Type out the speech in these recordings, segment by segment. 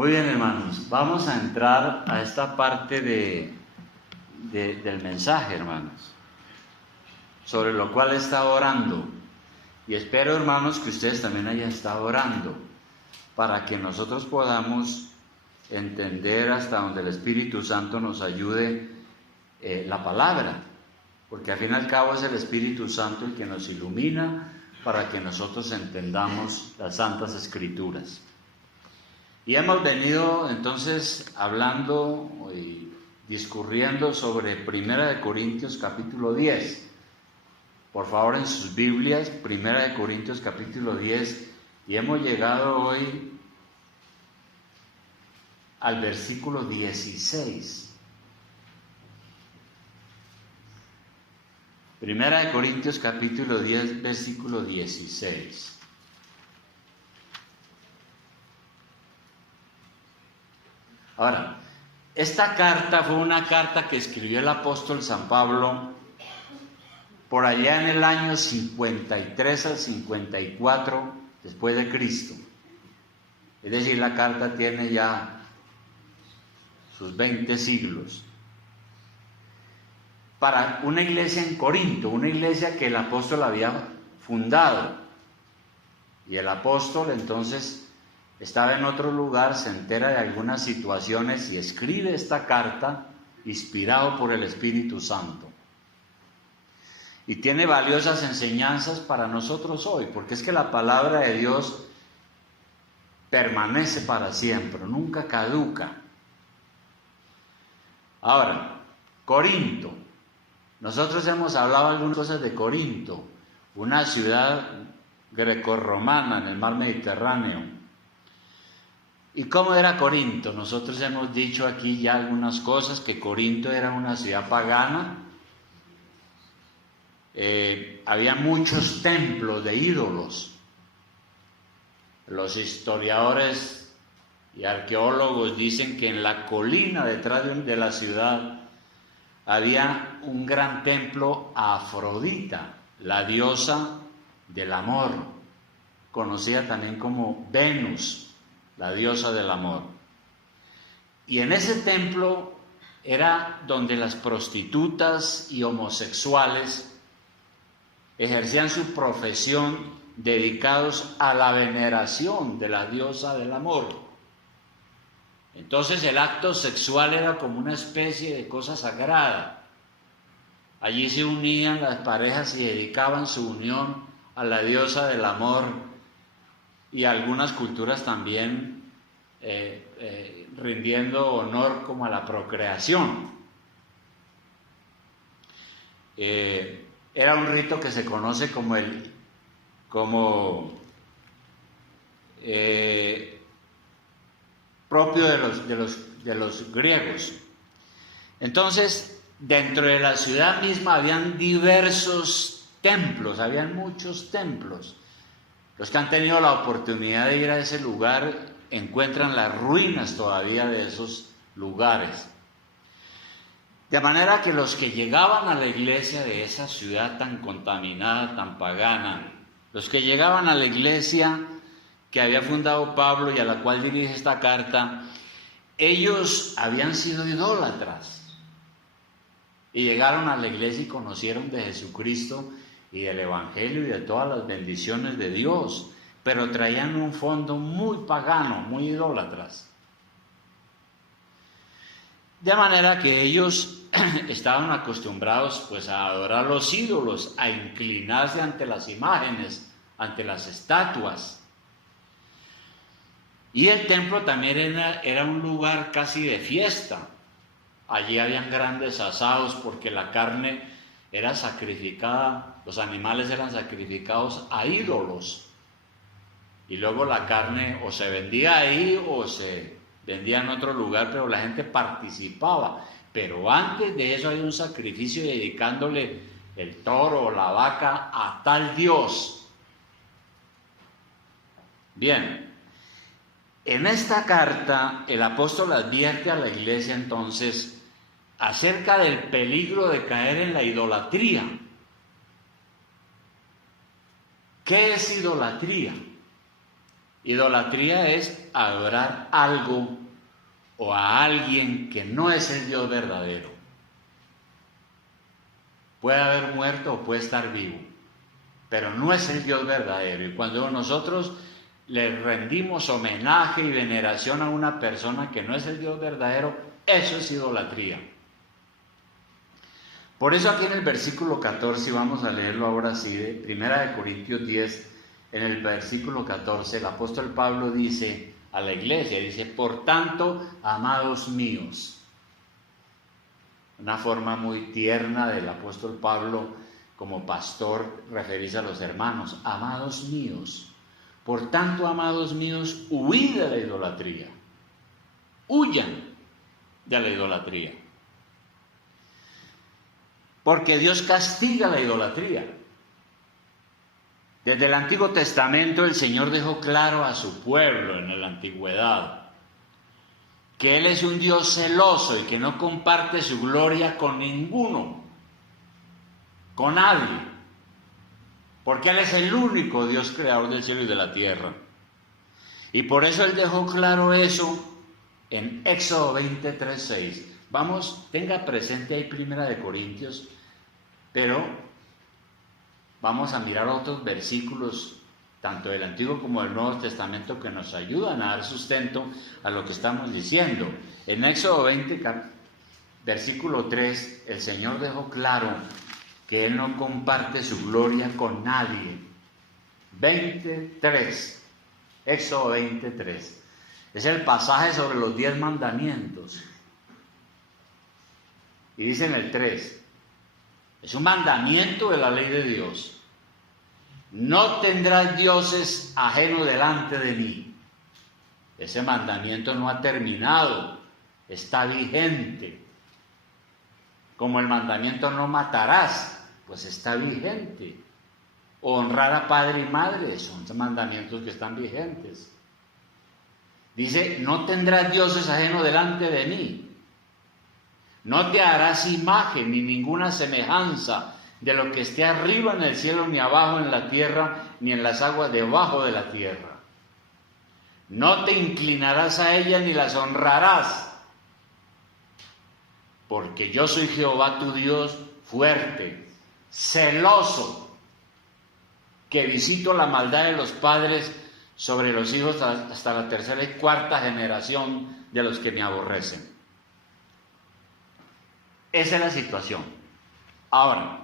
Muy bien, hermanos, vamos a entrar a esta parte del mensaje, hermanos, sobre lo cual está orando. Y espero, hermanos, que ustedes también hayan estado orando para que nosotros podamos entender hasta donde el Espíritu Santo nos ayude la palabra, porque al fin y al cabo es el Espíritu Santo el que nos ilumina para que nosotros entendamos las Santas Escrituras. Y hemos venido entonces hablando y discurriendo sobre 1 Corintios capítulo 10. Por favor, en sus Biblias, 1 Corintios capítulo 10, y hemos llegado hoy al versículo 16. 1 Corintios capítulo 10, versículo 16. Ahora, esta carta fue una carta que escribió el apóstol San Pablo por allá en el año 53 al 54 después de Cristo. Es decir, la carta tiene ya sus 20 siglos. Para una iglesia en Corinto, una iglesia que el apóstol había fundado. Y el apóstol entonces estaba en otro lugar, se entera de algunas situaciones y escribe esta carta inspirado por el Espíritu Santo. Y tiene valiosas enseñanzas para nosotros hoy, porque es que la palabra de Dios permanece para siempre, nunca caduca. Ahora, Corinto. Nosotros hemos hablado algunas cosas de Corinto, una ciudad grecorromana en el mar Mediterráneo. ¿Y cómo era Corinto? Nosotros hemos dicho aquí ya algunas cosas, que Corinto era una ciudad pagana. Había muchos templos de ídolos. Los historiadores y arqueólogos dicen que en la colina detrás de la ciudad había un gran templo a Afrodita, la diosa del amor, conocida también como Venus, la diosa del amor. Y en ese templo era donde las prostitutas y homosexuales ejercían su profesión dedicados a la veneración de la diosa del amor. Entonces el acto sexual era como una especie de cosa sagrada. Allí se unían las parejas y dedicaban su unión a la diosa del amor, y algunas culturas también rindiendo honor como a la procreación. Era un rito que se conoce como propio de los griegos. Entonces, dentro de la ciudad misma habían diversos templos, habían muchos templos. Los que han tenido la oportunidad de ir a ese lugar encuentran las ruinas todavía de esos lugares. De manera que los que llegaban a la iglesia de esa ciudad tan contaminada, tan pagana, los que llegaban a la iglesia que había fundado Pablo y a la cual dirige esta carta, ellos habían sido idólatras. Y llegaron a la iglesia y conocieron de Jesucristo y del Evangelio y de todas las bendiciones de Dios, pero traían un fondo muy pagano, muy idólatras. De manera que ellos estaban acostumbrados pues a adorar los ídolos, a inclinarse ante las imágenes, ante las estatuas. Y el templo también era un lugar casi de fiesta. Allí habían grandes asados porque la carne era sacrificada, los animales eran sacrificados a ídolos. Y luego la carne o se vendía ahí o se vendía en otro lugar, pero la gente participaba. Pero antes de eso hay un sacrificio dedicándole el toro o la vaca a tal Dios. Bien, en esta carta el apóstol advierte a la iglesia entonces acerca del peligro de caer en la idolatría. ¿Qué es idolatría? Idolatría es adorar algo o a alguien que no es el Dios verdadero. Puede haber muerto o puede estar vivo, pero no es el Dios verdadero. Y cuando nosotros le rendimos homenaje y veneración a una persona que no es el Dios verdadero, eso es idolatría. Por eso aquí en el versículo 14, vamos a leerlo ahora sí, de 1 Corintios 10, en el versículo 14, el apóstol Pablo dice a la iglesia, dice: por tanto, amados míos. Una forma muy tierna del apóstol Pablo como pastor referirse a los hermanos: amados míos. Por tanto, amados míos, huid de la idolatría. Huyan de la idolatría. Porque Dios castiga la idolatría. Desde el Antiguo Testamento el Señor dejó claro a su pueblo en la antigüedad que Él es un Dios celoso y que no comparte su gloria con ninguno, con nadie, porque Él es el único Dios creador del cielo y de la tierra. Y por eso Él dejó claro eso en Éxodo 23:6. Vamos, tenga presente ahí 1 Corintios, pero vamos a mirar otros versículos, tanto del Antiguo como del Nuevo Testamento, que nos ayudan a dar sustento a lo que estamos diciendo. En Éxodo 20, versículo 3, el Señor dejó claro que Él no comparte su gloria con nadie. 23, Éxodo 23. Es el pasaje sobre los 10 mandamientos. Y dice en el 3, es un mandamiento de la ley de Dios: no tendrás dioses ajenos delante de mí. Ese mandamiento no ha terminado, está vigente. Como el mandamiento no matarás, pues está vigente. Honrar a padre y madre, son mandamientos que están vigentes. Dice: no tendrás dioses ajenos delante de mí. No te harás imagen ni ninguna semejanza de lo que esté arriba en el cielo, ni abajo en la tierra, ni en las aguas debajo de la tierra. No te inclinarás a ellas ni las honrarás, porque yo soy Jehová tu Dios, fuerte, celoso, que visito la maldad de los padres sobre los hijos hasta la tercera y cuarta generación de los que me aborrecen. Esa es la situación. Ahora,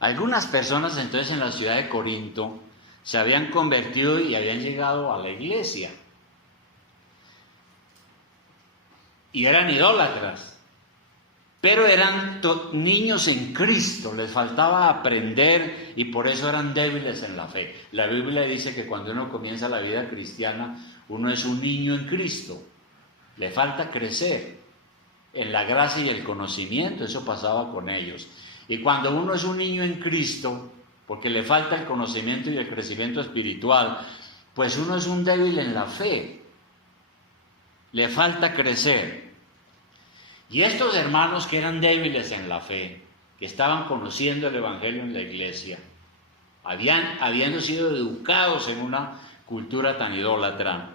algunas personas entonces en la ciudad de Corinto se habían convertido y habían llegado a la iglesia. Y eran idólatras. Pero eran niños en Cristo, les faltaba aprender y por eso eran débiles en la fe. La Biblia dice que cuando uno comienza la vida cristiana, uno es un niño en Cristo. Le falta crecer en la gracia y el conocimiento, eso pasaba con ellos. Y cuando uno es un niño en Cristo, porque le falta el conocimiento y el crecimiento espiritual, pues uno es un débil en la fe, le falta crecer. Y estos hermanos que eran débiles en la fe, que estaban conociendo el Evangelio en la iglesia, habiendo sido educados en una cultura tan idólatra,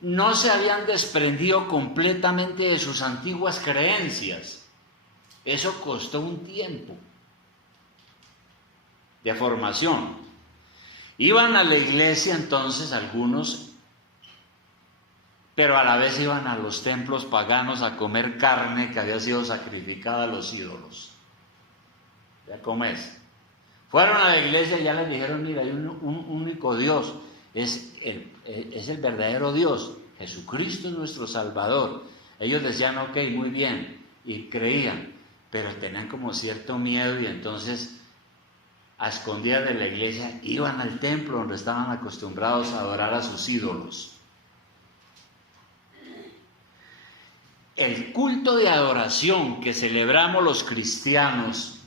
no se habían desprendido completamente de sus antiguas creencias. Eso costó un tiempo de formación. Iban a la iglesia entonces algunos, pero a la vez iban a los templos paganos a comer carne que había sido sacrificada a los ídolos. ¿Ya cómo es? Fueron a la iglesia y ya les dijeron: mira, hay un único Dios, es el verdadero Dios, Jesucristo es nuestro Salvador. Ellos decían: ok, muy bien, y creían, pero tenían como cierto miedo y entonces a escondidas de la iglesia iban al templo donde estaban acostumbrados a adorar a sus ídolos. El culto de adoración que celebramos los cristianos,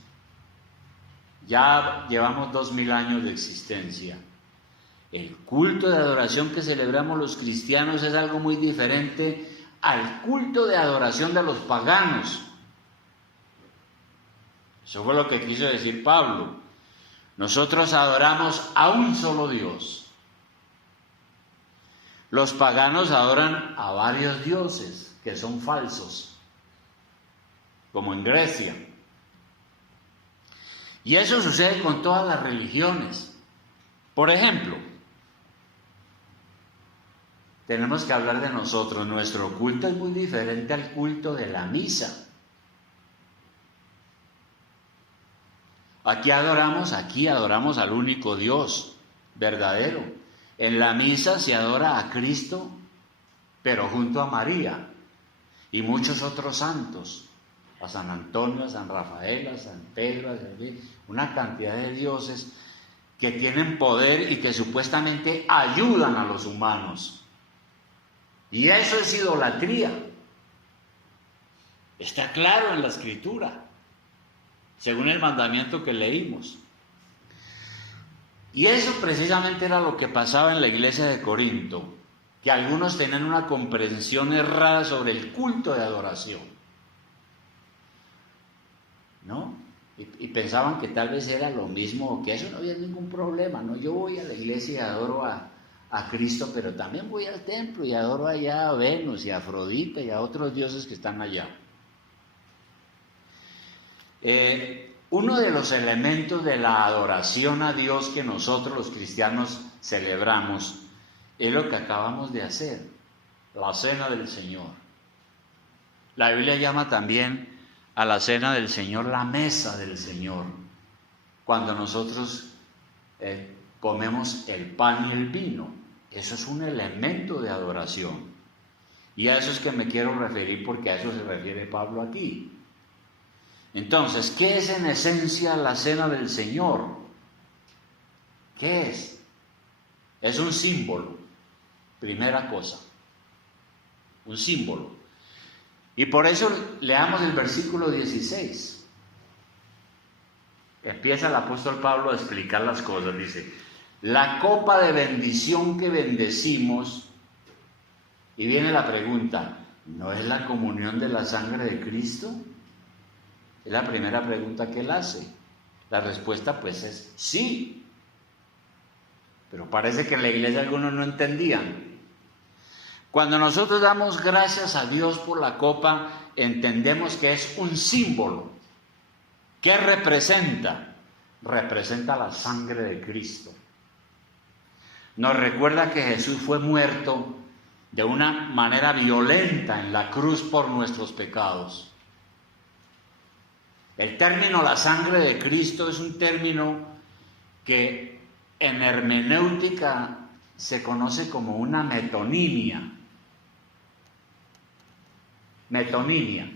ya llevamos 2000 años de existencia. El culto de adoración que celebramos los cristianos es algo muy diferente al culto de adoración de los paganos. Eso fue lo que quiso decir Pablo. Nosotros adoramos a un solo Dios. Los paganos adoran a varios dioses que son falsos, como en Grecia. Y eso sucede con todas las religiones. Por ejemplo, tenemos que hablar de nosotros. Nuestro culto es muy diferente al culto de la misa. Aquí adoramos al único Dios verdadero. En la misa se adora a Cristo, pero junto a María y muchos otros santos, a San Antonio, a San Rafael, a San Pedro, a una cantidad de dioses que tienen poder y que supuestamente ayudan a los humanos. Y eso es idolatría. Está claro en la Escritura, según el mandamiento que leímos. Y eso precisamente era lo que pasaba en la iglesia de Corinto, que algunos tenían una comprensión errada sobre el culto de adoración, ¿no? Y pensaban que tal vez era lo mismo, o que eso no había ningún problema, ¿no? Yo voy a la iglesia y adoro a Cristo, pero también voy al templo y adoro allá a Venus y a Afrodita y a otros dioses que están allá. Uno de los elementos de la adoración a Dios que nosotros los cristianos celebramos es lo que acabamos de hacer, la cena del Señor. La Biblia llama también a la cena del Señor la mesa del Señor, cuando nosotros comemos el pan y el vino. Eso es un elemento de adoración. Y a eso es que me quiero referir, porque a eso se refiere Pablo aquí. Entonces, ¿qué es en esencia la cena del Señor? ¿Qué es? Es un símbolo, primera cosa, un símbolo. Y por eso leamos el versículo 16. Empieza el apóstol Pablo a explicar las cosas, dice: la copa de bendición que bendecimos, y viene la pregunta, ¿no es la comunión de la sangre de Cristo? Es la primera pregunta que él hace. La respuesta pues es sí. Pero parece que en la iglesia algunos no entendían. Cuando nosotros damos gracias a Dios por la copa, entendemos que es un símbolo. ¿Qué representa? Representa la sangre de Cristo. Nos recuerda que Jesús fue muerto de una manera violenta en la cruz por nuestros pecados. El término la sangre de Cristo es un término que en hermenéutica se conoce como una metonimia. Metonimia.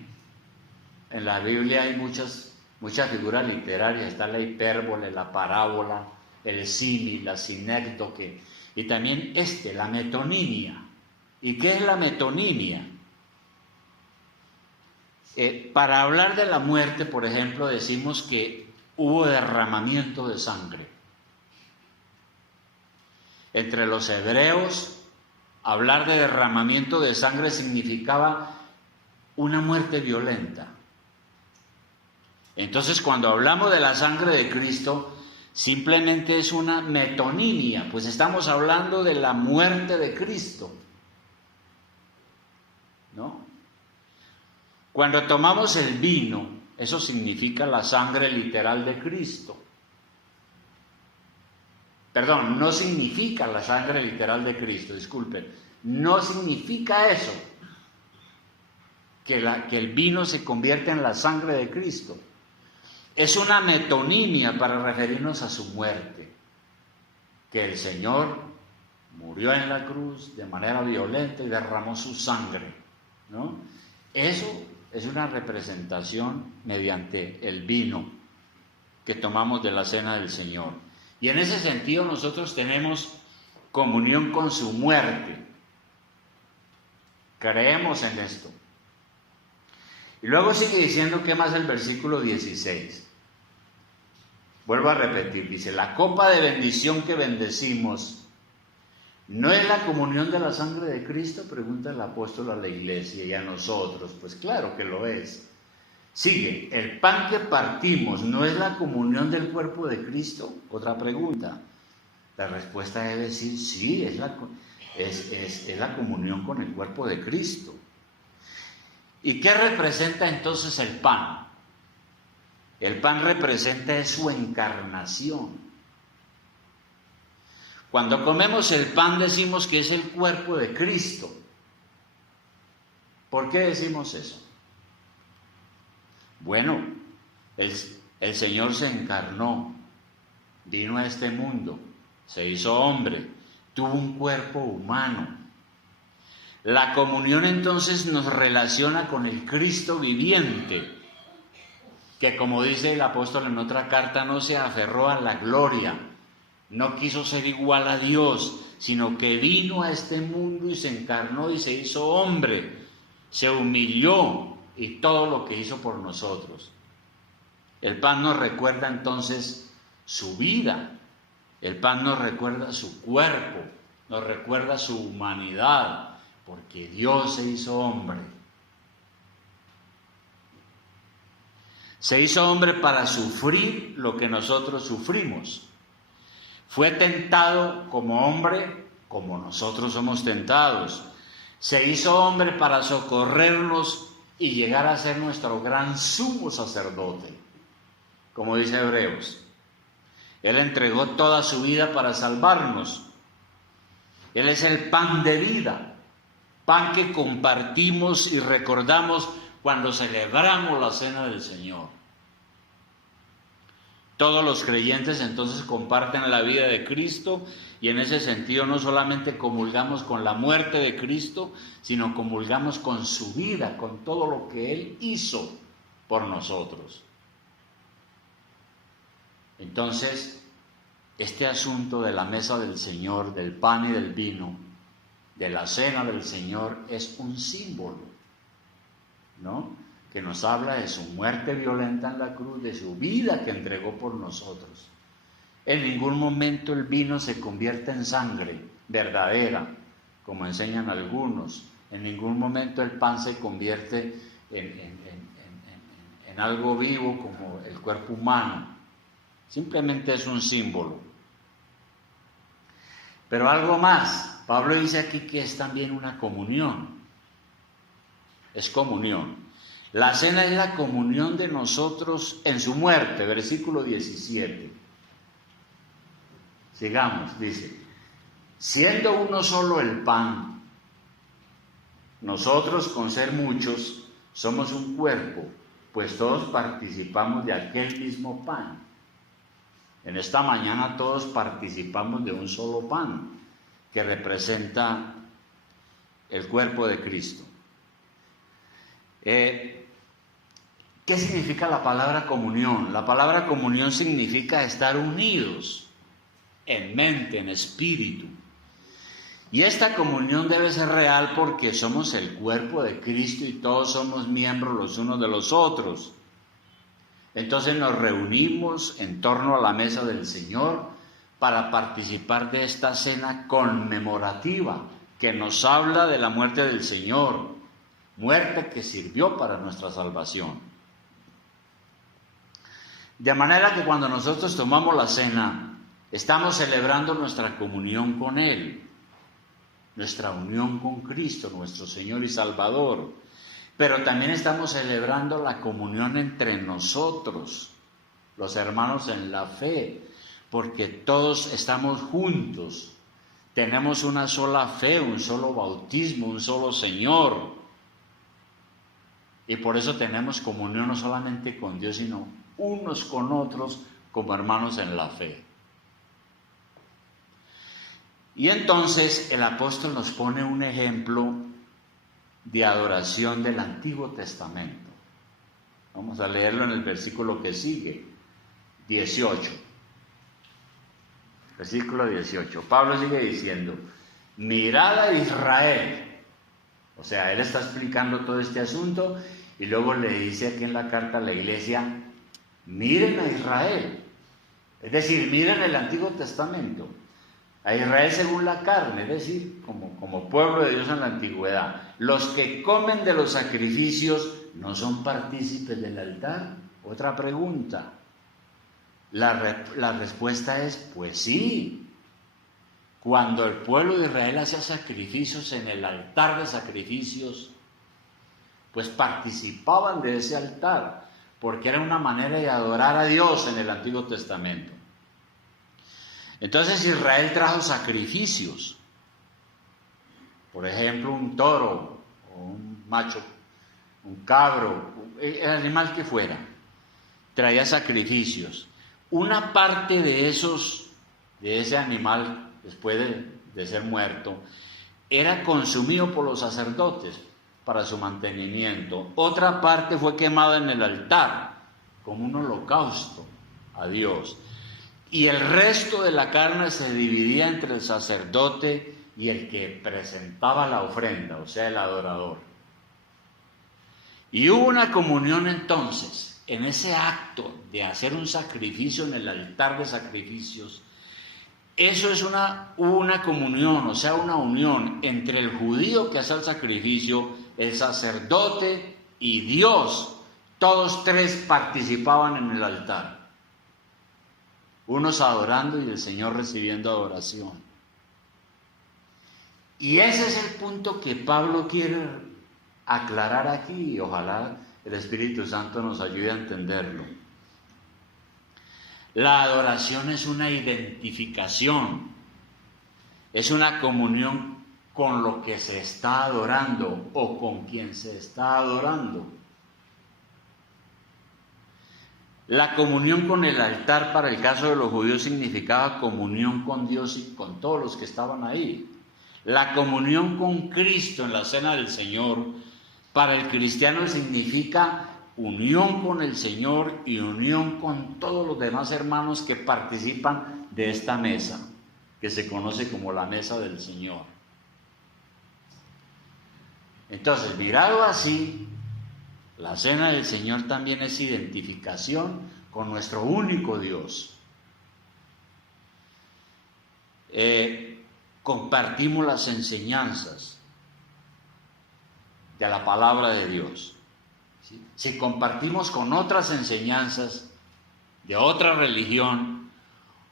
En la Biblia hay muchas figuras literarias. Está la hipérbole, la parábola, el símil, la sinécdoque, y también la metonimia. ¿Y qué es la metonimia? Para hablar de la muerte, por ejemplo, decimos que hubo derramamiento de sangre. Entre los hebreos, hablar de derramamiento de sangre significaba una muerte violenta. Entonces, cuando hablamos de la sangre de Cristo, simplemente es una metonimia, pues estamos hablando de la muerte de Cristo, ¿no? Cuando tomamos el vino, eso significa la sangre literal de Cristo. Perdón, no significa la sangre literal de Cristo, disculpen. No significa eso, que el vino se convierte en la sangre de Cristo. Es una metonimia para referirnos a su muerte, que el Señor murió en la cruz de manera violenta y derramó su sangre, ¿no? Eso es una representación mediante el vino que tomamos de la cena del Señor. Y en ese sentido nosotros tenemos comunión con su muerte. Creemos en esto. Y luego sigue diciendo, ¿qué más el versículo 16? Vuelvo a repetir, dice, la copa de bendición que bendecimos, ¿no es la comunión de la sangre de Cristo? Pregunta el apóstol a la iglesia y a nosotros. Pues claro que lo es. Sigue, el pan que partimos, ¿no es la comunión del cuerpo de Cristo? Otra pregunta. La respuesta debe decir, sí, es la comunión con el cuerpo de Cristo. ¿Y qué representa entonces el pan? El pan representa su encarnación. Cuando comemos el pan decimos que es el cuerpo de Cristo. ¿Por qué decimos eso? Bueno, el Señor se encarnó, vino a este mundo, se hizo hombre, tuvo un cuerpo humano. La comunión entonces nos relaciona con el Cristo viviente, que como dice el apóstol en otra carta, no se aferró a la gloria, no quiso ser igual a Dios, sino que vino a este mundo y se encarnó y se hizo hombre, se humilló y todo lo que hizo por nosotros. El pan nos recuerda entonces su vida, el pan nos recuerda su cuerpo, nos recuerda su humanidad, porque Dios se hizo hombre. Se hizo hombre para sufrir lo que nosotros sufrimos. Fue tentado como hombre, como nosotros somos tentados. Se hizo hombre para socorrernos y llegar a ser nuestro gran sumo sacerdote, como dice Hebreos. Él entregó toda su vida para salvarnos. Él es el pan de vida, pan que compartimos y recordamos cuando celebramos la cena del Señor. Todos los creyentes entonces comparten la vida de Cristo y en ese sentido no solamente comulgamos con la muerte de Cristo, sino comulgamos con su vida, con todo lo que Él hizo por nosotros. Entonces, este asunto de la mesa del Señor, del pan y del vino, de la cena del Señor, es un símbolo, ¿no?, que nos habla de su muerte violenta en la cruz, de su vida que entregó por nosotros. En ningún momento el vino se convierte en sangre verdadera, como enseñan algunos. En ningún momento el pan se convierte en algo vivo como el cuerpo humano. Simplemente es un símbolo. Pero algo más, Pablo dice aquí que es también una comunión. Es comunión. La cena es la comunión de nosotros en su muerte, versículo 17. Sigamos, dice, siendo uno solo el pan, nosotros con ser muchos somos un cuerpo, pues todos participamos de aquel mismo pan. En esta mañana todos participamos de un solo pan, que representa el cuerpo de Cristo. ¿Qué significa la palabra comunión? La palabra comunión significa estar unidos en mente, en espíritu. Y esta comunión debe ser real porque somos el cuerpo de Cristo y todos somos miembros los unos de los otros. Entonces nos reunimos en torno a la mesa del Señor para participar de esta cena conmemorativa que nos habla de la muerte del Señor, muerte que sirvió para nuestra salvación. De manera que cuando nosotros tomamos la cena, estamos celebrando nuestra comunión con Él, nuestra unión con Cristo, nuestro Señor y Salvador. Pero también estamos celebrando la comunión entre nosotros, los hermanos en la fe, porque todos estamos juntos, tenemos una sola fe, un solo bautismo, un solo Señor. Y por eso tenemos comunión no solamente con Dios, sino unos con otros como hermanos en la fe. Y entonces el apóstol nos pone un ejemplo de adoración del Antiguo Testamento. Vamos a leerlo en el versículo que sigue, 18. Versículo 18. Pablo sigue diciendo, mirad a Israel. O sea, él está explicando todo este asunto y luego le dice aquí en la carta a la iglesia, miren a Israel. Es decir, miren el Antiguo Testamento. A Israel según la carne, es decir, como pueblo de Dios en la antigüedad. Los que comen de los sacrificios no son partícipes del altar. Otra pregunta. La respuesta es, pues sí. cuando el pueblo de Israel hacía sacrificios en el altar de sacrificios, pues participaban de ese altar, porque era una manera de adorar a Dios en el Antiguo Testamento. Entonces Israel trajo sacrificios, por ejemplo un toro o un macho, un cabro, el animal que fuera, traía sacrificios. Una parte de ese animal, después de ser muerto, era consumido por los sacerdotes para su mantenimiento. Otra parte fue quemada en el altar como un holocausto a Dios. Y el resto de la carne se dividía entre el sacerdote y el que presentaba la ofrenda, o sea, el adorador. Y hubo una comunión entonces, en ese acto de hacer un sacrificio en el altar de sacrificios. Eso es una comunión, o sea, una unión entre el judío que hace el sacrificio, el sacerdote y Dios. Todos tres participaban en el altar. Unos adorando y el Señor recibiendo adoración. Y ese es el punto que Pablo quiere aclarar aquí, y ojalá el Espíritu Santo nos ayude a entenderlo. La adoración es una identificación, es una comunión con lo que se está adorando o con quien se está adorando. La comunión con el altar para el caso de los judíos significaba comunión con Dios y con todos los que estaban ahí. La comunión con Cristo en la cena del Señor para el cristiano significa unión con el Señor y unión con todos los demás hermanos que participan de esta mesa, que se conoce como la mesa del Señor. Entonces, mirado así, la cena del Señor también es identificación con nuestro único Dios. Compartimos las enseñanzas de la palabra de Dios. ¿Sí? Si compartimos con otras enseñanzas de otra religión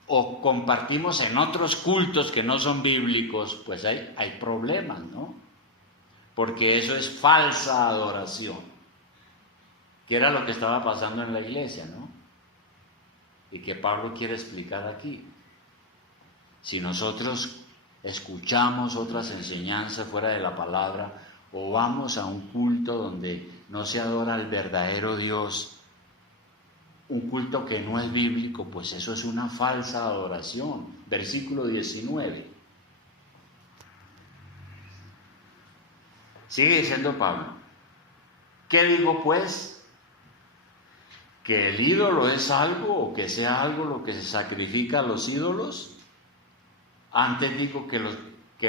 o compartimos en otros cultos que no son bíblicos, pues hay problemas, ¿no? Porque eso es falsa adoración, que era lo que estaba pasando en la iglesia, ¿no? Y que Pablo quiere explicar aquí. Si nosotros escuchamos otras enseñanzas fuera de la palabra o vamos a un culto donde no se adora al verdadero Dios, un culto que no es bíblico, pues eso es una falsa adoración. Versículo 19. Sigue diciendo Pablo: ¿qué digo pues? ¿Que el ídolo es algo o que sea algo lo que se sacrifica a los ídolos? Antes digo que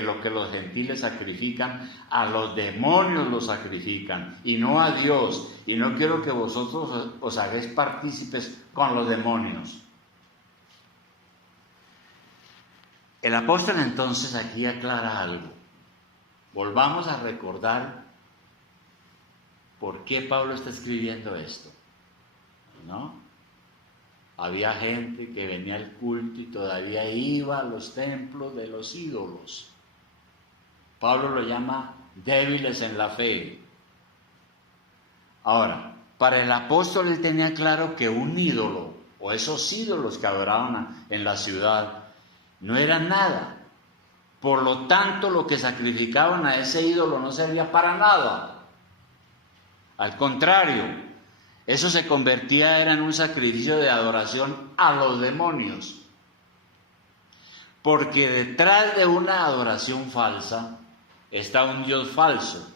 lo que los gentiles sacrifican, a los demonios lo sacrifican y no a Dios. Y no quiero que vosotros os hagáis partícipes con los demonios. El apóstol entonces aquí aclara algo. Volvamos a recordar por qué Pablo está escribiendo esto, ¿no? Había gente que venía al culto y todavía iba a los templos de los ídolos. Pablo lo llama débiles en la fe. Ahora, para el apóstol él tenía claro que un ídolo, o esos ídolos que adoraban en la ciudad, no eran nada. Por lo tanto, lo que sacrificaban a ese ídolo no servía para nada. Al contrario, eso se convertía en un sacrificio de adoración a los demonios. Porque detrás de una adoración falsa está un Dios falso,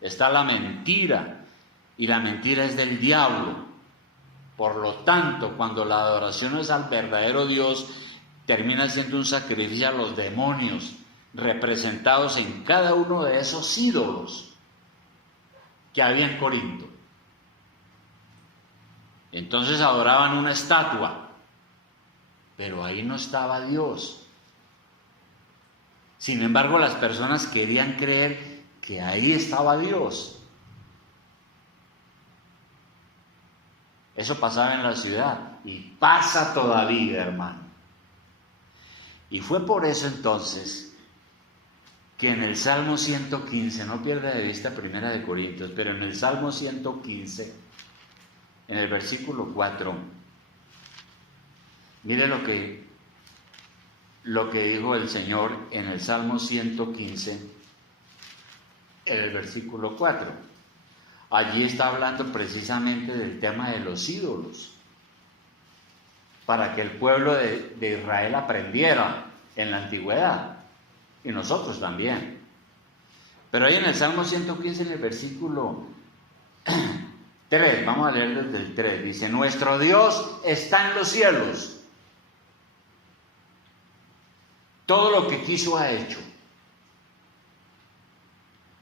está la mentira, y la mentira es del diablo. Por lo tanto, cuando la adoración es al verdadero Dios, termina siendo un sacrificio a los demonios, representados en cada uno de esos ídolos que había en Corinto. Entonces adoraban una estatua, pero ahí no estaba Dios. Sin embargo, las personas querían creer que ahí estaba Dios. Eso pasaba en la ciudad y pasa todavía, hermano. Y fue por eso entonces que en el Salmo 115, no pierda de vista Primera de Corintios, pero en el Salmo 115, en el versículo 4, mire lo que dijo el Señor en el Salmo 115, en el versículo 4. Allí está hablando precisamente del tema de los ídolos, para que el pueblo de Israel aprendiera en la antigüedad, y nosotros también. Pero ahí en el Salmo 115, en el versículo 3, vamos a leer desde el 3, dice: nuestro Dios está en los cielos, todo lo que quiso ha hecho.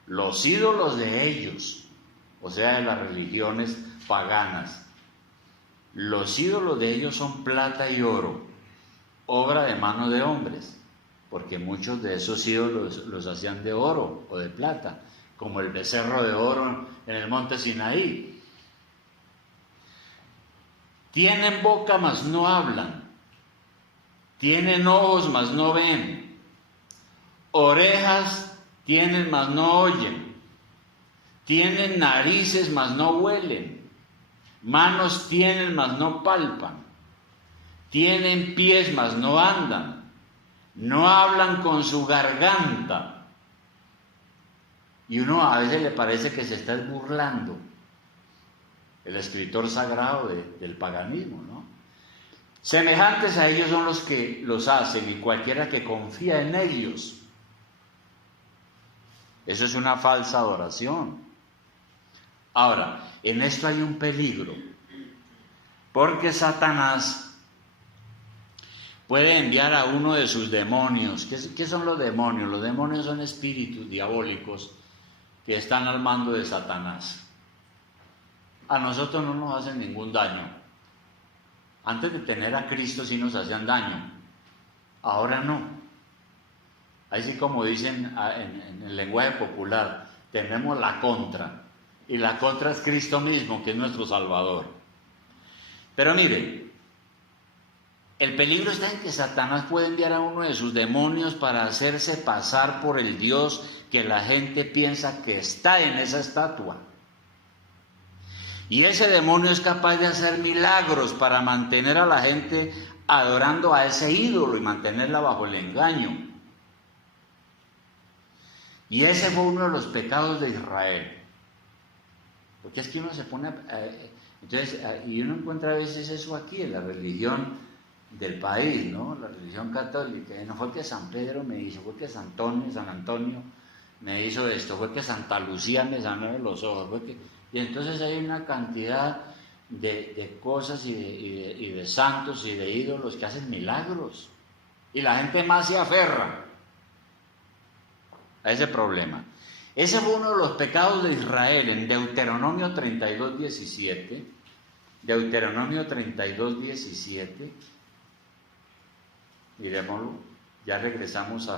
Los ídolos de ellos, o sea, de las religiones paganas, los ídolos de ellos son plata y oro, obra de mano de hombres, porque muchos de esos ídolos los hacían de oro o de plata, como el becerro de oro en el monte Sinaí. Tienen boca, mas no hablan. Tienen ojos, mas no ven. Orejas tienen, mas no oyen. Tienen narices, mas no huelen. Manos tienen, mas no palpan. Tienen pies, mas no andan. No hablan con su garganta. Y uno a veces le parece que se está burlando. El escritor sagrado del paganismo, ¿no? Semejantes a ellos son los que los hacen, y cualquiera que confía en ellos. Eso es una falsa adoración. Ahora, en esto hay un peligro, porque Satanás puede enviar a uno de sus demonios. ¿Qué son los demonios? Los demonios son espíritus diabólicos que están al mando de Satanás. A nosotros no nos hacen ningún daño. Antes de tener a Cristo sí nos hacían daño, ahora no. Así como dicen en el lenguaje popular, tenemos la contra, y la contra es Cristo mismo, que es nuestro Salvador. Pero mire, el peligro está en que Satanás puede enviar a uno de sus demonios para hacerse pasar por el Dios que la gente piensa que está en esa estatua. Y ese demonio es capaz de hacer milagros para mantener a la gente adorando a ese ídolo y mantenerla bajo el engaño. Y ese fue uno de los pecados de Israel. Porque es que uno se pone... y uno encuentra a veces eso aquí, en la religión del país, ¿no? La religión católica. No fue que San Pedro me hizo, fue que San Antonio me hizo esto, fue que Santa Lucía me sanó de los ojos, fue que... Y entonces hay una cantidad de cosas y de santos y de ídolos que hacen milagros. Y la gente más se aferra a ese problema. Ese fue uno de los pecados de Israel en Deuteronomio 32:17. Deuteronomio 32:17. Miremoslo, ya regresamos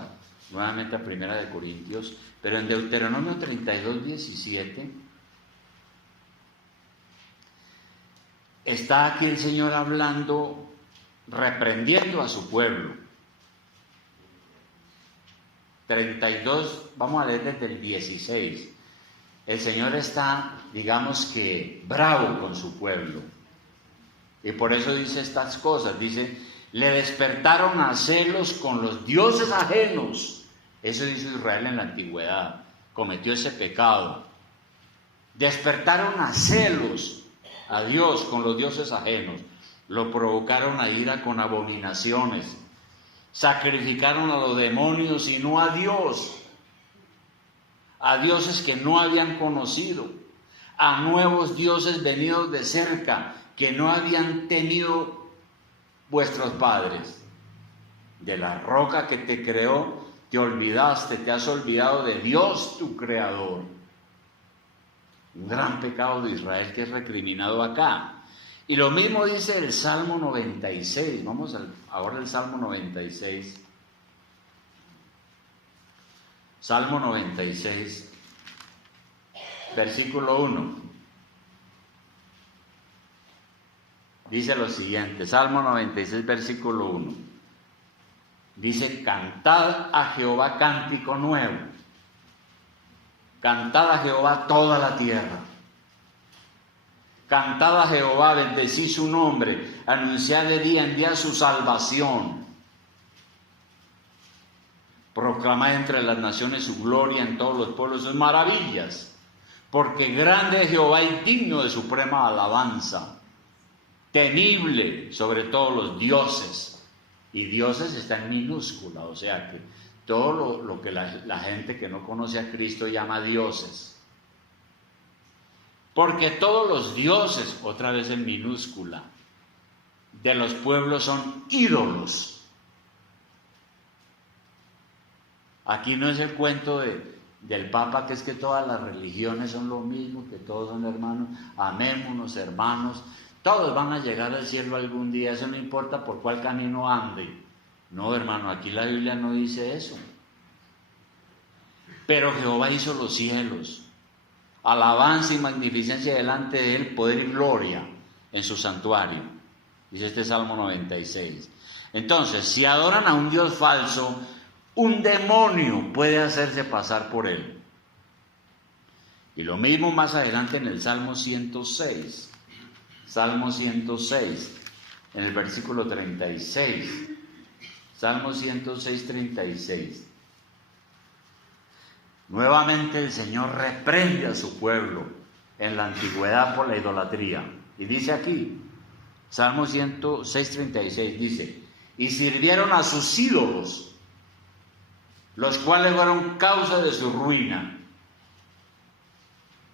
nuevamente a Primera de Corintios, pero en Deuteronomio 32:17 está aquí el Señor hablando, reprendiendo a su pueblo. 32, vamos a leer desde el 16. El Señor está, digamos que, bravo con su pueblo. Y por eso dice estas cosas. Dice, le despertaron a celos con los dioses ajenos. Eso hizo Israel en la antigüedad. Cometió ese pecado. Despertaron a celos a Dios con los dioses ajenos. Lo provocaron a ira con abominaciones. Sacrificaron a los demonios y no a Dios. A dioses que no habían conocido. A nuevos dioses venidos de cerca que no habían tenido vuestros padres. De la roca que te creó, te olvidaste, te has olvidado de Dios tu creador. Un gran pecado de Israel que es recriminado acá. Y lo mismo dice el Salmo 96. Vamos ahora al Salmo 96. Salmo 96, versículo 1. Dice lo siguiente, Salmo 96, versículo 1. Dice, cantad a Jehová cántico nuevo. Cantad a Jehová toda la tierra. Cantad a Jehová, bendecid su nombre, anunciad de día en día su salvación. Proclamad entre las naciones su gloria, en todos los pueblos sus maravillas. Porque grande es Jehová y digno de suprema alabanza. Temible sobre todos los dioses. Y dioses está en minúscula, o sea que todo lo que la gente que no conoce a Cristo llama dioses. Porque todos los dioses, otra vez en minúscula, de los pueblos son ídolos. Aquí no es el cuento del Papa, que es que todas las religiones son lo mismo, que todos son hermanos, amémonos hermanos, todos van a llegar al cielo algún día, eso no importa por cuál camino ande. No, hermano, aquí la Biblia no dice eso. Pero Jehová hizo los cielos, alabanza y magnificencia delante de él, poder y gloria en su santuario. Dice este Salmo 96. Entonces, si adoran a un Dios falso, un demonio puede hacerse pasar por él. Y lo mismo más adelante en el Salmo 106. Salmo 106, en el versículo 36. Salmo 106, 36. Nuevamente el Señor reprende a su pueblo en la antigüedad por la idolatría. Y dice aquí, Salmo 106, 36, dice, y sirvieron a sus ídolos, los cuales fueron causa de su ruina.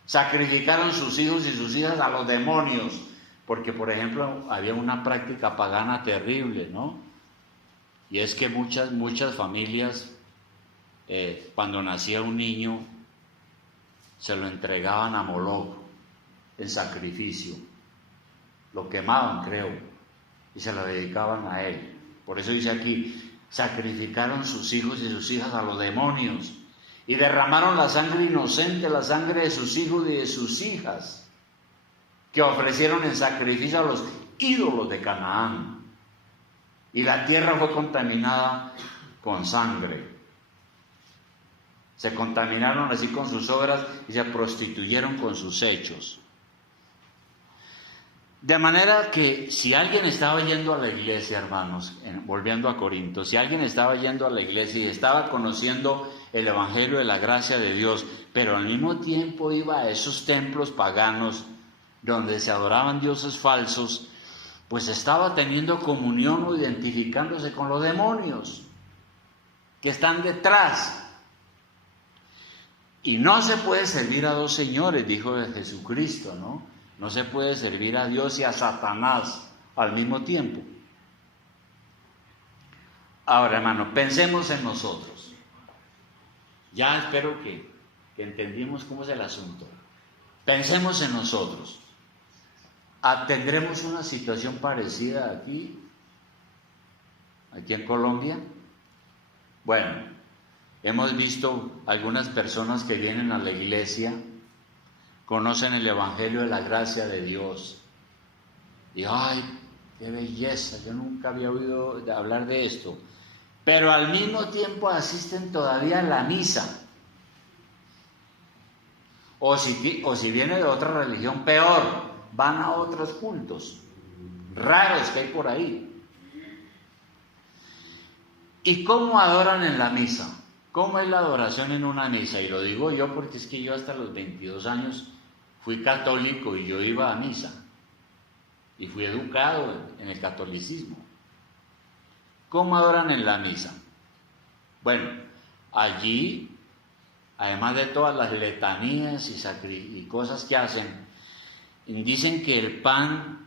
Sacrificaron sus hijos y sus hijas a los demonios, porque por ejemplo había una práctica pagana terrible, ¿no? Y es que muchas familias, cuando nacía un niño, se lo entregaban a Moloch en sacrificio. Lo quemaban, creo, y se lo dedicaban a él. Por eso dice aquí, sacrificaron sus hijos y sus hijas a los demonios, y derramaron la sangre inocente, la sangre de sus hijos y de sus hijas, que ofrecieron en sacrificio a los ídolos de Canaán. Y la tierra fue contaminada con sangre. Se contaminaron así con sus obras y se prostituyeron con sus hechos. De manera que si alguien estaba yendo a la iglesia, hermanos, volviendo a Corinto, si alguien estaba yendo a la iglesia y estaba conociendo el evangelio de la gracia de Dios, pero al mismo tiempo iba a esos templos paganos donde se adoraban dioses falsos, pues estaba teniendo comunión o identificándose con los demonios que están detrás. Y no se puede servir a dos señores, dijo Jesucristo, ¿no? No se puede servir a Dios y a Satanás al mismo tiempo. Ahora, hermano, pensemos en nosotros. Ya espero que entendimos cómo es el asunto. Pensemos en nosotros. ¿Tendremos una situación parecida aquí en Colombia? Bueno, hemos visto algunas personas que vienen a la iglesia, conocen el evangelio de la gracia de Dios y ¡ay, qué belleza! Yo nunca había oído hablar de esto, pero al mismo tiempo asisten todavía a la misa. O si viene de otra religión, peor, van a otros cultos raros que hay por ahí. ¿Y cómo adoran en la misa? ¿Cómo es la adoración en una misa? Y lo digo yo porque es que yo hasta los 22 años fui católico y yo iba a misa. Y fui educado en el catolicismo. ¿Cómo adoran en la misa? Bueno, allí, además de todas las letanías y cosas que hacen, dicen que el pan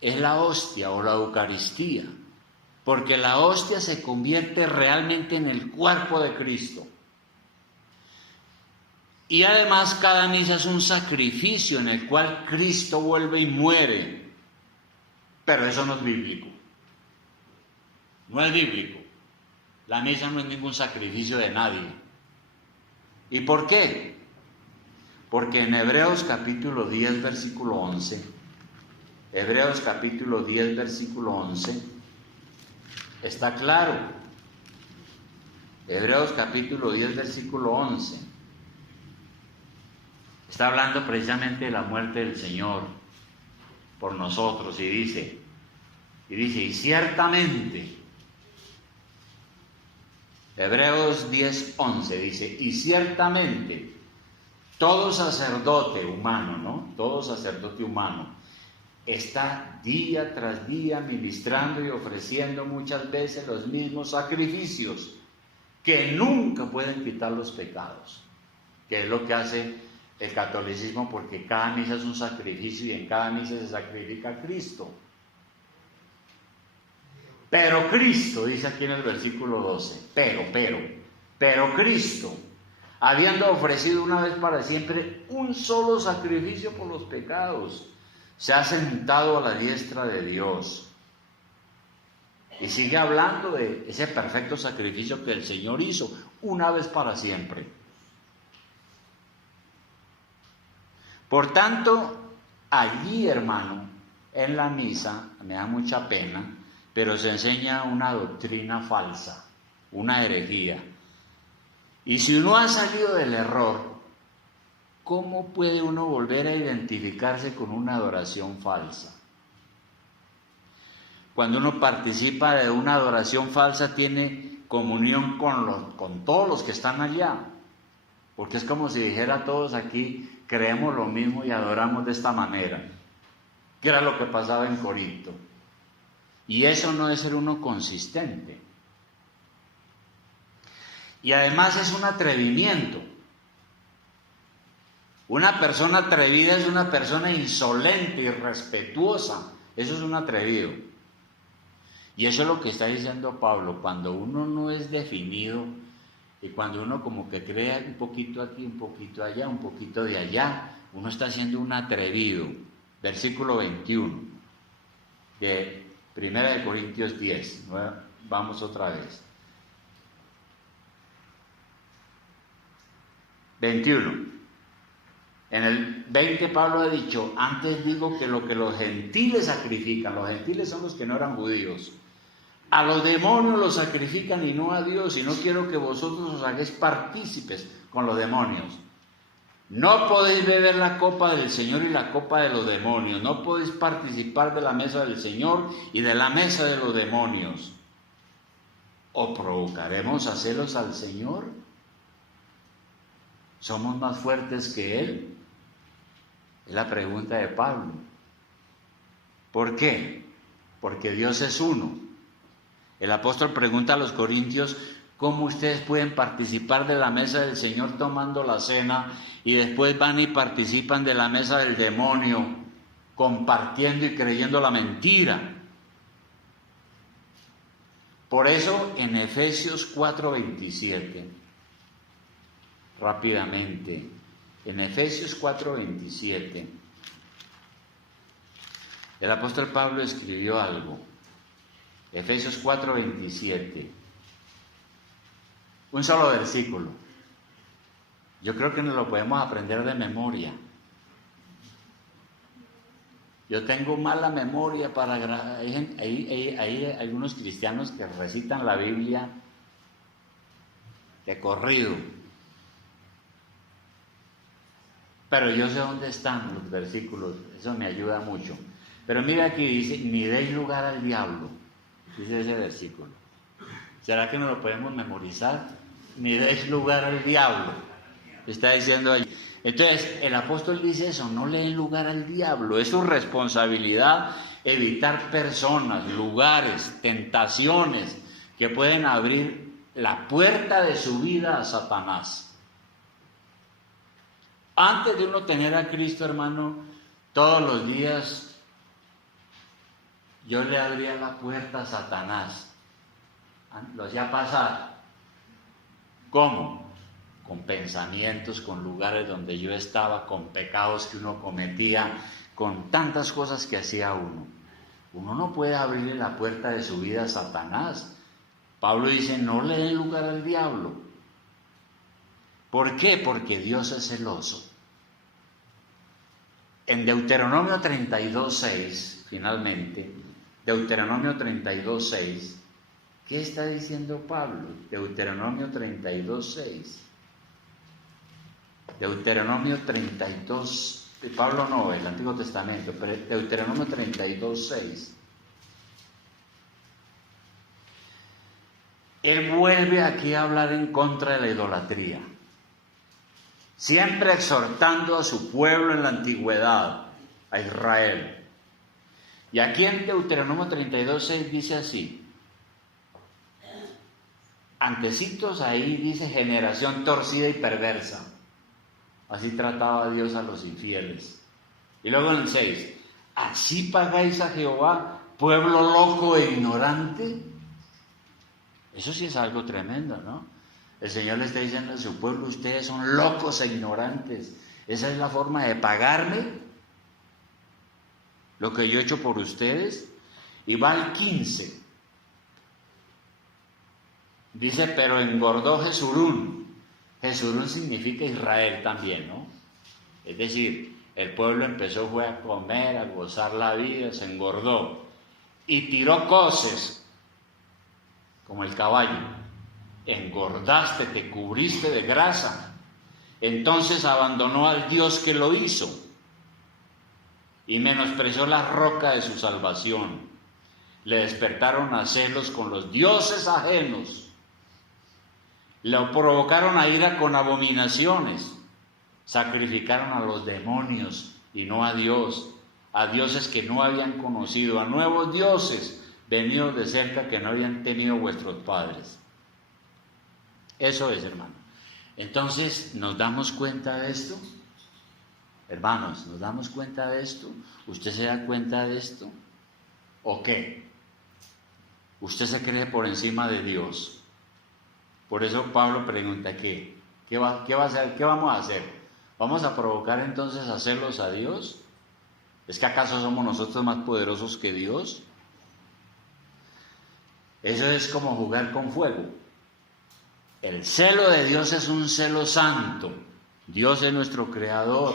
es la hostia o la Eucaristía, porque la hostia se convierte realmente en el cuerpo de Cristo. Y además cada misa es un sacrificio en el cual Cristo vuelve y muere. Pero eso no es bíblico. No es bíblico. La misa no es ningún sacrificio de nadie. ¿Y por qué? Porque en Hebreos capítulo 10, versículo 11, Hebreos capítulo 10, versículo 11, está claro. Hebreos capítulo 10, versículo 11. Está hablando precisamente de la muerte del Señor por nosotros y dice, y ciertamente, Hebreos 10, 11 dice, y ciertamente todo sacerdote humano, ¿no? Todo sacerdote humano está día tras día ministrando y ofreciendo muchas veces los mismos sacrificios que nunca pueden quitar los pecados, que es lo que hace el catolicismo, porque cada misa es un sacrificio y en cada misa se sacrifica a Cristo. Pero Cristo, dice aquí en el versículo 12, pero Cristo, habiendo ofrecido una vez para siempre un solo sacrificio por los pecados, se ha sentado a la diestra de Dios. Y sigue hablando de ese perfecto sacrificio que el Señor hizo una vez para siempre. Por tanto, allí, hermano, en la misa, me da mucha pena, pero se enseña una doctrina falsa, una herejía. Y si uno ha salido del error, ¿cómo puede uno volver a identificarse con una adoración falsa? Cuando uno participa de una adoración falsa, tiene comunión con todos los que están allá. Porque es como si dijera a todos aquí, creemos lo mismo y adoramos de esta manera. Que era lo que pasaba en Corinto. Y eso no es ser uno consistente. Y además es un atrevimiento. Una persona atrevida es una persona insolente, irrespetuosa. Eso es un atrevido. Y eso es lo que está diciendo Pablo. Cuando uno no es definido y cuando uno como que crea un poquito aquí, un poquito allá, un poquito de allá, uno está siendo un atrevido. Versículo 21 de 1 Corintios 10. Vamos otra vez. 21. En el 20 Pablo ha dicho, antes digo que lo que los gentiles sacrifican, los gentiles son los que no eran judíos, a los demonios los sacrifican y no a Dios, y no quiero que vosotros os hagáis partícipes con los demonios. No podéis beber la copa del Señor y la copa de los demonios, no podéis participar de la mesa del Señor y de la mesa de los demonios. ¿O provocaremos a celos al Señor? ¿Somos más fuertes que Él? Es la pregunta de Pablo. ¿Por qué? Porque Dios es uno. El apóstol pregunta a los corintios, ¿cómo ustedes pueden participar de la mesa del Señor tomando la cena y después van y participan de la mesa del demonio, compartiendo y creyendo la mentira? Por eso en Efesios 4:27, rápidamente, en Efesios 4:27, el apóstol Pablo escribió algo. Efesios 4:27, un solo versículo. Yo creo que nos lo podemos aprender de memoria. Yo tengo mala memoria para... Hay algunos cristianos que recitan la Biblia de corrido. Pero yo sé dónde están los versículos, eso me ayuda mucho. Pero mira aquí dice, ni deis lugar al diablo, dice ese versículo. ¿Será que no lo podemos memorizar? Ni deis lugar al diablo, está diciendo ahí. Entonces, el apóstol dice eso, no le den lugar al diablo, es su responsabilidad evitar personas, lugares, tentaciones que pueden abrir la puerta de su vida a Satanás. Antes de uno tener a Cristo, hermano, todos los días yo le abría la puerta a Satanás. Lo hacía pasar. ¿Cómo? Con pensamientos, con lugares donde yo estaba, con pecados que uno cometía, con tantas cosas que hacía uno. Uno no puede abrirle la puerta de su vida a Satanás. Pablo dice, no le den lugar al diablo. ¿Por qué? Porque Dios es celoso. En Deuteronomio 32:6, finalmente, Deuteronomio 32:6, ¿Qué está diciendo Pablo? Deuteronomio 32:6. Deuteronomio 32, Pablo no, el Antiguo Testamento, pero Deuteronomio 32:6. Él vuelve aquí a hablar en contra de la idolatría, siempre exhortando a su pueblo en la antigüedad, a Israel. Y aquí en Deuteronomio 32:6 dice así, antecitos ahí dice generación torcida y perversa. Así trataba Dios a los infieles. Y luego en el 6, ¿así pagáis a Jehová, pueblo loco e ignorante? Eso sí es algo tremendo, ¿no? El Señor le está diciendo a su pueblo, ustedes son locos e ignorantes. Esa es la forma de pagarme lo que yo he hecho por ustedes. Y va al 15. Dice, pero engordó Jesurún. Jesurún significa Israel también, ¿no? Es decir, el pueblo fue a comer, a gozar la vida, se engordó. Y tiró coces, como el caballo. Engordaste, te cubriste de grasa. Entonces abandonó al Dios que lo hizo y menospreció la roca de su salvación. Le despertaron a celos con los dioses ajenos. Lo provocaron a ira con abominaciones. Sacrificaron a los demonios y no a Dios, a dioses que no habían conocido, a nuevos dioses venidos de cerca que no habían tenido vuestros padres. Eso es, hermano. Entonces, ¿nos damos cuenta de esto? Hermanos, ¿nos damos cuenta de esto? ¿Usted se da cuenta de esto? ¿O qué? Usted se cree por encima de Dios. Por eso Pablo pregunta, ¿qué va a hacer? ¿Qué vamos a hacer? ¿Vamos a provocar entonces a celos a Dios? ¿Es que acaso somos nosotros más poderosos que Dios? Eso es como jugar con fuego. El celo de Dios es un celo santo. Dios es nuestro creador.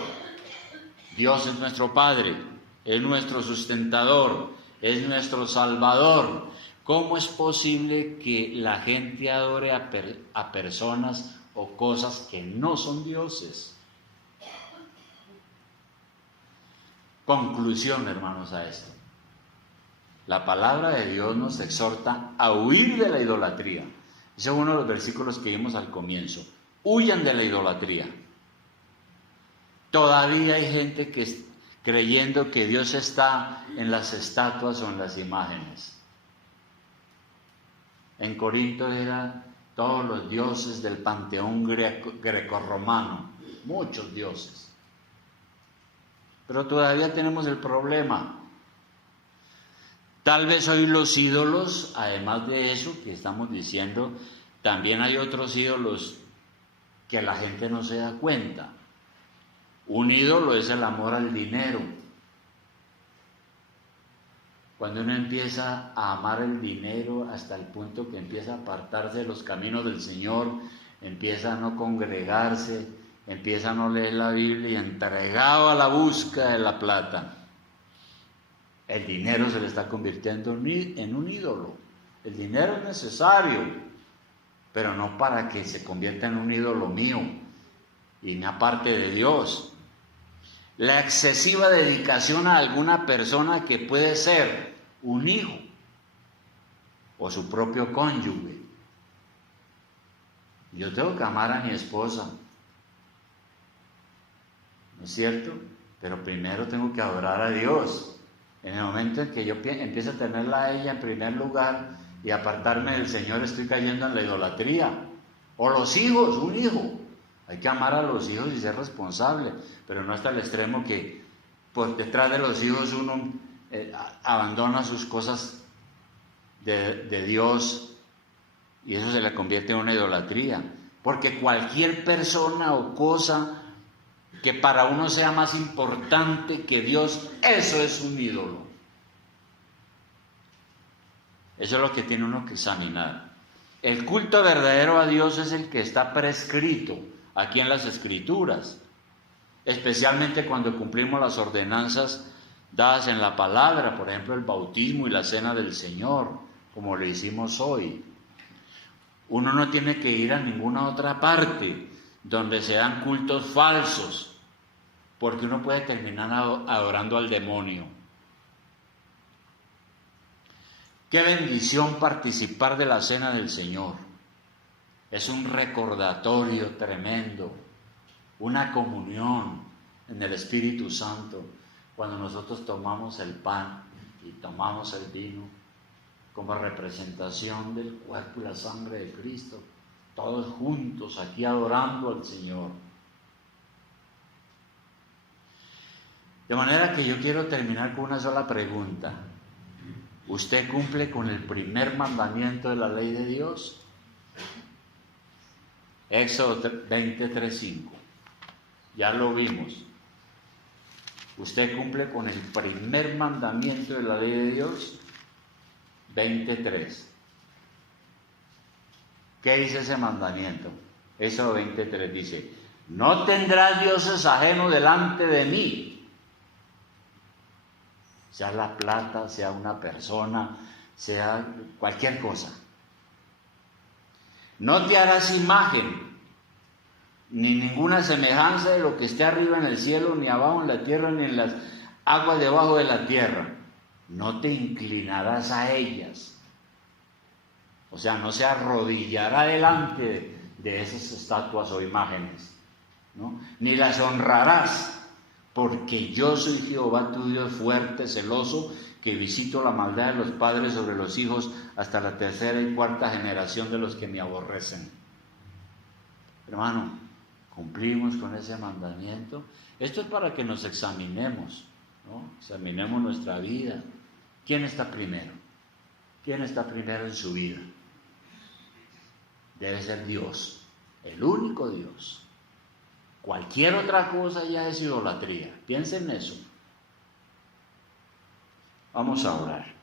Dios es nuestro Padre. Es nuestro sustentador. Es nuestro Salvador. ¿Cómo es posible que la gente adore a personas o cosas que no son dioses? Conclusión, hermanos, a esto. La palabra de Dios nos exhorta a huir de la idolatría. Ese es uno de los versículos que vimos al comienzo. Huyan de la idolatría. Todavía hay gente que creyendo que Dios está en las estatuas o en las imágenes. En Corinto eran todos los dioses del panteón grecorromano, muchos dioses. Pero todavía tenemos el problema. Tal vez hoy los ídolos, además de eso que estamos diciendo, también hay otros ídolos que la gente no se da cuenta. Un ídolo es el amor al dinero. Cuando uno empieza a amar el dinero hasta el punto que empieza a apartarse de los caminos del Señor, empieza a no congregarse, empieza a no leer la Biblia y entregado a la búsqueda de la plata, el dinero se le está convirtiendo en un ídolo. El dinero es necesario, pero no para que se convierta en un ídolo mío y me aparte de Dios. La excesiva dedicación a alguna persona que puede ser un hijo o su propio cónyuge. Yo tengo que amar a mi esposa, ¿no es cierto? Pero primero tengo que adorar a Dios. En el momento en que yo empiezo a tenerla a ella en primer lugar y apartarme del Señor, estoy cayendo en la idolatría. O los hijos, un hijo. Hay que amar a los hijos y ser responsable, pero no hasta el extremo que por detrás de los hijos uno abandona sus cosas de Dios y eso se le convierte en una idolatría. Porque cualquier persona o cosa que para uno sea más importante que Dios, eso es un ídolo. Eso es lo que tiene uno que examinar. El culto verdadero a Dios es el que está prescrito aquí en las Escrituras, especialmente cuando cumplimos las ordenanzas dadas en la palabra, por ejemplo el bautismo y la cena del Señor, como lo hicimos hoy. Uno no tiene que ir a ninguna otra parte donde se dan cultos falsos, porque uno puede terminar adorando al demonio. Qué bendición participar de la cena del Señor. Es un recordatorio tremendo, una comunión en el Espíritu Santo, cuando nosotros tomamos el pan y tomamos el vino como representación del cuerpo y la sangre de Cristo, todos juntos aquí adorando al Señor. De manera que yo quiero terminar con una sola pregunta. ¿Usted cumple con el primer mandamiento de la ley de Dios? Éxodo 23:5. Ya lo vimos. ¿Usted cumple con el primer mandamiento de la ley de Dios? 23. ¿Qué dice ese mandamiento? Éxodo 23 dice: no tendrás dioses ajenos delante de mí. Sea la plata, sea una persona, sea cualquier cosa. No te harás imagen, ni ninguna semejanza de lo que esté arriba en el cielo, ni abajo en la tierra, ni en las aguas debajo de la tierra. No te inclinarás a ellas. O sea, no se arrodillará delante de esas estatuas o imágenes, ¿no? Ni las honrarás. Porque yo soy Jehová tu Dios fuerte, celoso, que visito la maldad de los padres sobre los hijos hasta la tercera y cuarta generación de los que me aborrecen. Hermano, ¿cumplimos con ese mandamiento? Esto es para que nos examinemos, ¿no? Examinemos nuestra vida. ¿Quién está primero? ¿Quién está primero en su vida? Debe ser Dios, el único Dios. Cualquier otra cosa ya es idolatría. Piensen en eso. Vamos a orar.